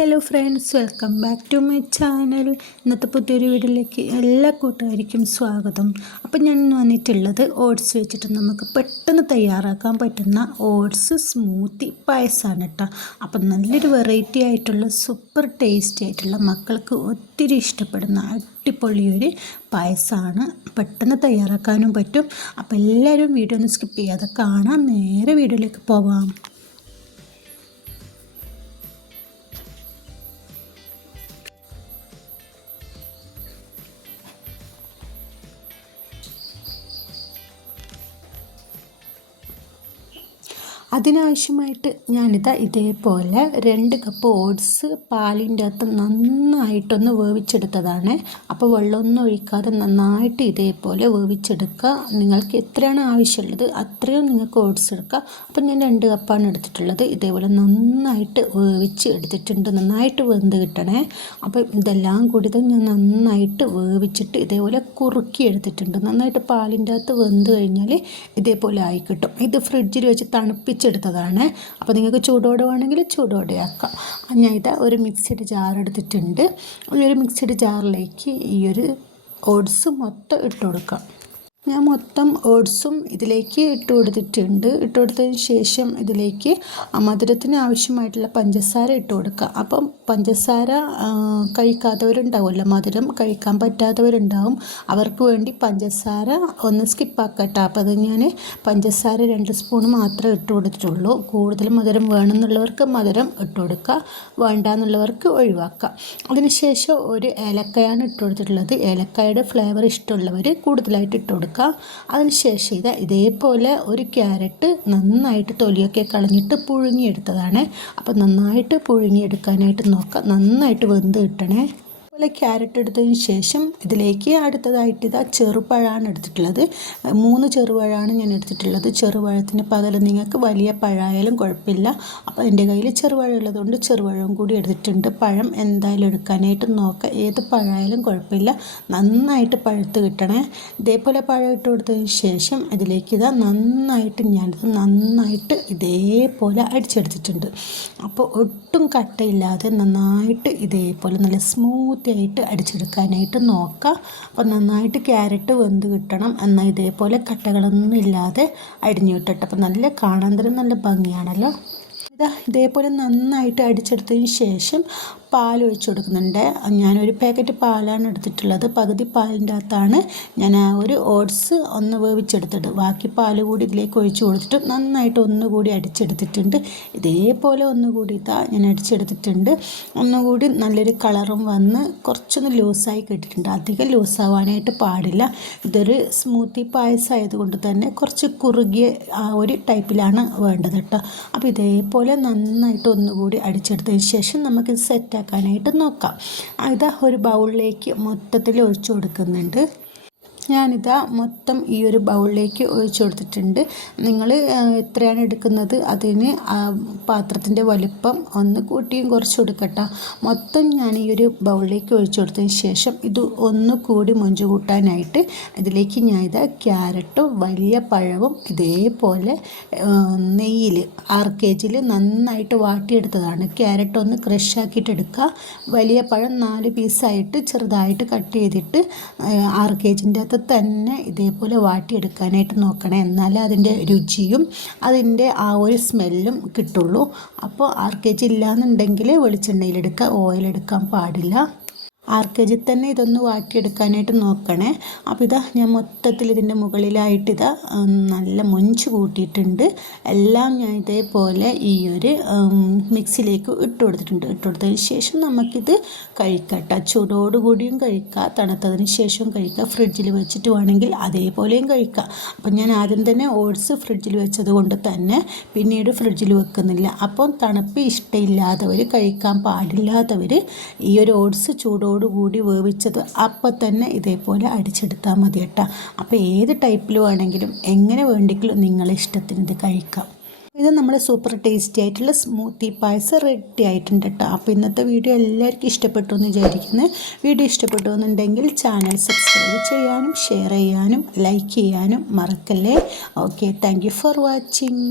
Hello friends welcome back to my channel. ഇന്നത്തെ പുതിയൊരു വീഡിയോയിലേക്ക് എല്ലാ കൂട്ടുകാർക്കും സ്വാഗതം. അപ്പം ഞാൻ ഇന്ന് വന്നിട്ടുള്ളത് ഓട്സ് വെച്ചിട്ട് നമുക്ക് പെട്ടെന്ന് തയ്യാറാക്കാൻ പറ്റുന്ന ഓട്സ് സ്മൂത്തി പായസമാണ് കേട്ടോ അപ്പം നല്ലൊരു വെറൈറ്റി ആയിട്ടുള്ള സൂപ്പർ ടേസ്റ്റി ആയിട്ടുള്ള മക്കൾക്ക് ഒത്തിരി ഇഷ്ടപ്പെടുന്ന അടിപൊളിയൊരു പായസമാണ് പെട്ടെന്ന് തയ്യാറാക്കാനും പറ്റും. അപ്പോൾ എല്ലാവരും വീഡിയോ ഒന്ന് സ്കിപ്പ് ചെയ്യാതെ കാണാം നേരെ വീഡിയോയിലേക്ക് പോവാം. അതിനാവശ്യമായിട്ട് ഞാനിതാ ഇതേപോലെ രണ്ട് കപ്പ് ഓട്സ് പാലിന്റെ അകത്ത് നന്നായിട്ടൊന്ന് വേവിച്ചെടുത്തതാണ്. അപ്പോൾ വെള്ളമൊന്നും ഒഴിക്കാതെ നന്നായിട്ട് ഇതേപോലെ വേവിച്ചെടുക്കുക. നിങ്ങൾക്ക് എത്രയാണ് ആവശ്യമുള്ളത് അത്രയും നിങ്ങൾക്ക് ഓട്സ് എടുക്കുക. അപ്പം ഞാൻ രണ്ട് കപ്പാണ് എടുത്തിട്ടുള്ളത്. ഇതേപോലെ നന്നായിട്ട് വേവിച്ച് എടുത്തിട്ടുണ്ട്. നന്നായിട്ട് വെന്ത് കിട്ടണേ. അപ്പോൾ ഇതെല്ലാം കൂടി ഞാൻ നന്നായിട്ട് വേവിച്ചിട്ട് ഇതേപോലെ കുറുക്കി എടുത്തിട്ടുണ്ട്. നന്നായിട്ട് പാലിന്റെ അകത്ത് വെന്ത് കഴിഞ്ഞാൽ ഇതേപോലെ ആയി കിട്ടും. ഇത് ഫ്രിഡ്ജിൽ വെച്ച് തണുപ്പിച്ച് പൊടിച്ചെടുത്തതാണ് അപ്പോൾ നിങ്ങൾക്ക് ചൂടോടെ വേണമെങ്കിൽ ചൂടോടെ ആക്കാം. ഞാൻ ഒരു മിക്സിയുടെ ജാർ എടുത്തിട്ടുണ്ട്. ഈ ഒരു മിക്സിയുടെ ജാറിലേക്ക് ഈ ഒരു ഓട്സ് മൊത്തം ഇട്ട് കൊടുക്കാം. ഞാൻ മൊത്തം ഓട്സും ഇതിലേക്ക് ഇട്ട് കൊടുത്തിട്ടുണ്ട്. ഇട്ട് കൊടുത്തതിന് ശേഷം ഇതിലേക്ക് മധുരത്തിന് ആവശ്യമായിട്ടുള്ള പഞ്ചസാര ഇട്ട് കൊടുക്കുക. അപ്പം പഞ്ചസാര കഴിക്കാത്തവരുണ്ടാവുമല്ലോ. മധുരം കഴിക്കാൻ പറ്റാത്തവരുണ്ടാവും. അവർക്ക് വേണ്ടി പഞ്ചസാര ഒന്ന് സ്കിപ്പാക്കട്ടെ അപ്പോൾ അത് ഞാൻ പഞ്ചസാര രണ്ട് സ്പൂൺ മാത്രമേ ഇട്ട് കൊടുത്തിട്ടുള്ളൂ. കൂടുതൽ മധുരം വേണമെന്നുള്ളവർക്ക് മധുരം ഇട്ട് കൊടുക്കുക. വേണ്ടാന്നുള്ളവർക്ക് ഒഴിവാക്കുക. അതിനുശേഷം ഒരു ഏലക്കയാണ് ഇട്ട് കൊടുത്തിട്ടുള്ളത്. ഏലക്കായുടെ ഫ്ലേവർ ഇഷ്ടമുള്ളവർ കൂടുതലായിട്ട് ഇട്ട് കൊടുക്കുക. കൊടുക്കുക അതിനുശേഷം ഇത് ഇതേപോലെ ഒരു ക്യാരറ്റ് നന്നായിട്ട് തൊലിയൊക്കെ കളഞ്ഞിട്ട് പുഴുങ്ങിയെടുത്തതാണ്. അപ്പോൾ നന്നായിട്ട് പുഴുങ്ങിയെടുക്കാനായിട്ട് നോക്കുക നന്നായിട്ട് വെന്ത് കിട്ടണേ. ക്യാരറ്റ് എടുത്തതിന് ശേഷം ഇതിലേക്ക് അടുത്തതായിട്ട് ഇതാ ചെറുപഴമാണ് എടുത്തിട്ടുള്ളത്. മൂന്ന് ചെറുപഴമാണ് ഞാൻ എടുത്തിട്ടുള്ളത്. ചെറുപഴത്തിന് പകരം നിങ്ങൾക്ക് വലിയ പഴമായാലും കുഴപ്പമില്ല. അപ്പോൾ എന്റെ കയ്യിൽ ചെറുപഴം ഉള്ളതുകൊണ്ട് ചെറുപഴവും കൂടി എടുത്തിട്ടുണ്ട്. പഴം എന്തായാലും എടുക്കാനായിട്ട് നോക്കാം. ഏത് പഴമായാലും കുഴപ്പമില്ല. നന്നായിട്ട് പഴുത്ത് കിട്ടണേ. ഇതേപോലെ പഴം ഇട്ട് കൊടുത്തതിന് ശേഷം ഇതിലേക്ക് ഇതാ നന്നായിട്ട് ഞാനിത് നന്നായിട്ട് ഇതേപോലെ അടിച്ചെടുത്തിട്ടുണ്ട് അപ്പോൾ ഒട്ടും കട്ടയില്ലാതെ നന്നായിട്ട് ഇതേപോലെ നല്ല സ്മൂത്ത് വൃത്തിയായിട്ട് അടിച്ചെടുക്കാനായിട്ട് നോക്കുക അപ്പോൾ നന്നായിട്ട് ക്യാരറ്റ് വെന്ത് കിട്ടണം. എന്നാൽ ഇതേപോലെ കട്ടകളൊന്നും ഇല്ലാതെ അരിഞ്ഞു വിട്ടിട്ട്. അപ്പോൾ നല്ല കാണാൻ തരം നല്ല ഭംഗിയാണല്ലോ. ഇതേപോലെ നന്നായിട്ട് അടിച്ചെടുത്തതിന് ശേഷം പാൽ ഒഴിച്ചു കൊടുക്കുന്നുണ്ട്. ഞാനൊരു പാക്കറ്റ് പാലാണ് എടുത്തിട്ടുള്ളത്. പകുതി പാലിന്റെ അകത്താണ് ഞാൻ ആ ഒരു ഓട്സ് ഒന്ന് വേവിച്ചെടുത്തിട്ട് ബാക്കി പാൽ കൂടി ഇതിലേക്ക് ഒഴിച്ചു കൊടുത്തിട്ട് നന്നായിട്ട് ഒന്നുകൂടി അടിച്ചെടുത്തിട്ടുണ്ട്. ഇതേപോലെ ഒന്നുകൂടി ഇതാ ഞാൻ അടിച്ചെടുത്തിട്ടുണ്ട്. ഒന്നുകൂടി നല്ലൊരു കളറും വന്ന് കുറച്ചൊന്ന് ലൂസായി കിട്ടിയിട്ടുണ്ട്. അധികം ലൂസാവാനായിട്ട് പാടില്ല. ഇതൊരു സ്മൂത്തി പായസമായതുകൊണ്ട് തന്നെ കുറച്ച് കുറുകിയ ആ ഒരു ടൈപ്പിലാണ് വേണ്ടത് കേട്ടോ. അപ്പോൾ ഇതേപോലെ നന്നായിട്ട് ഒന്നുകൂടി അടിച്ചെടുത്തതിന് ശേഷം നമുക്കിത് സെറ്റ് സെറ്റാക്കാനായിട്ട് നോക്കാം. ഇത് ഒരു ബൗളിലേക്ക് മൊത്തത്തിൽ ഒഴിച്ചു കൊടുക്കുന്നുണ്ട്. ഞാനിതാ മൊത്തം ഈ ഒരു ബൗളിലേക്ക് ഒഴിച്ചു കൊടുത്തിട്ടുണ്ട്. നിങ്ങൾ എത്രയാണ് എടുക്കുന്നത് അതിന് പാത്രത്തിന്റെ വലിപ്പം ഒന്ന് കൂട്ടിയും കുറച്ച് കൊടുക്കട്ട. മൊത്തം ഞാൻ ഈ ഒരു ബൗളിലേക്ക് ഒഴിച്ചു കൊടുത്തതിന് ശേഷം ഇത് ഒന്ന് കൂടി മൊഞ്ചു കൂട്ടാനായിട്ട് ഇതിലേക്ക് ഞാൻ ഇതാ ക്യാരറ്റും വലിയ പഴവും ഇതേപോലെ നെയ്യിൽ ആറ് കെ ജിയിൽ നന്നായിട്ട് വാട്ടിയെടുത്തതാണ്. ക്യാരറ്റ് ഒന്ന് ക്രഷ് ആക്കിയിട്ട് എടുക്കുക വലിയ പഴം നാല് പീസായിട്ട് ചെറുതായിട്ട് കട്ട് ചെയ്തിട്ട് ആറ് കെ ജിന്റെ അകത്ത് തന്നെ ഇതേപോലെ വാട്ടിയെടുക്കാനായിട്ട് നോക്കണേ. എന്നാലേ അതിന്റെ രുചിയും അതിന്റെ ആ ഒരു സ്മെല്ലും കിട്ടുള്ളൂ. അപ്പോൾ ആർ കെ ജി ഇല്ലയെന്നുണ്ടെങ്കിൽ വെളിച്ചെണ്ണയിലെടുക്കുക ഓയിലെടുക്കാൻ പാടില്ല. ആർ കെ ജി തന്നെ ഇതൊന്ന് വാക്കിയെടുക്കാനായിട്ട് നോക്കണേ. അപ്പോൾ ഇതാ ഞാൻ മൊത്തത്തിൽ ഇതിന്റെ മുകളിലായിട്ട് ഇതാ നല്ല മൊഞ്ച് കൂട്ടിയിട്ടുണ്ട്. എല്ലാം ഞാൻ ഇതേപോലെ ഈ ഒരു മിക്സിയിലേക്ക് ഇട്ട് കൊടുത്തിട്ടുണ്ട്. ഇട്ട് കൊടുത്തതിന് ശേഷം നമുക്കിത് കഴിക്കട്ടെ ചൂടോടുകൂടിയും കഴിക്കുക തണുത്തതിന് ശേഷവും കഴിക്കുക ഫ്രിഡ്ജിൽ വെച്ചിട്ട് വേണമെങ്കിൽ അതേപോലെയും കഴിക്കുക അപ്പം ഞാൻ ആദ്യം തന്നെ ഓട്സ് ഫ്രിഡ്ജിൽ വെച്ചത് കൊണ്ട് തന്നെ പിന്നീട് ഫ്രിഡ്ജിൽ വെക്കുന്നില്ല. അപ്പം തണുപ്പ് ഇഷ്ടമില്ലാത്തവർ കഴിക്കാൻ പാടില്ലാത്തവർ ഈ ഒരു ഓട്സ് ചൂടോട് കൂടി വേവിച്ചത് അപ്പം തന്നെ ഇതേപോലെ അടിച്ചെടുത്താൽ മതി കേട്ടോ. അപ്പോൾ ഏത് ടൈപ്പിൽ വേണമെങ്കിലും എങ്ങനെ വേണ്ടെങ്കിലും നിങ്ങളെ ഇഷ്ടത്തിന് ഇത് കഴിക്കാം. ഇത് നമ്മുടെ സൂപ്പർ ടേസ്റ്റി ആയിട്ടുള്ള സ്മൂത്തി പായസം റെഡി ആയിട്ടുണ്ട് കേട്ടോ. അപ്പോൾ ഇന്നത്തെ വീഡിയോ എല്ലാവർക്കും ഇഷ്ടപ്പെട്ടു എന്ന് വിചാരിക്കുന്നത് വീഡിയോ ഇഷ്ടപ്പെട്ടു എന്നുണ്ടെങ്കിൽ ചാനൽ സബ്സ്ക്രൈബ് ചെയ്യാനും ഷെയർ ചെയ്യാനും ലൈക്ക് ചെയ്യാനും മറക്കല്ലേ? Okay thank for watching.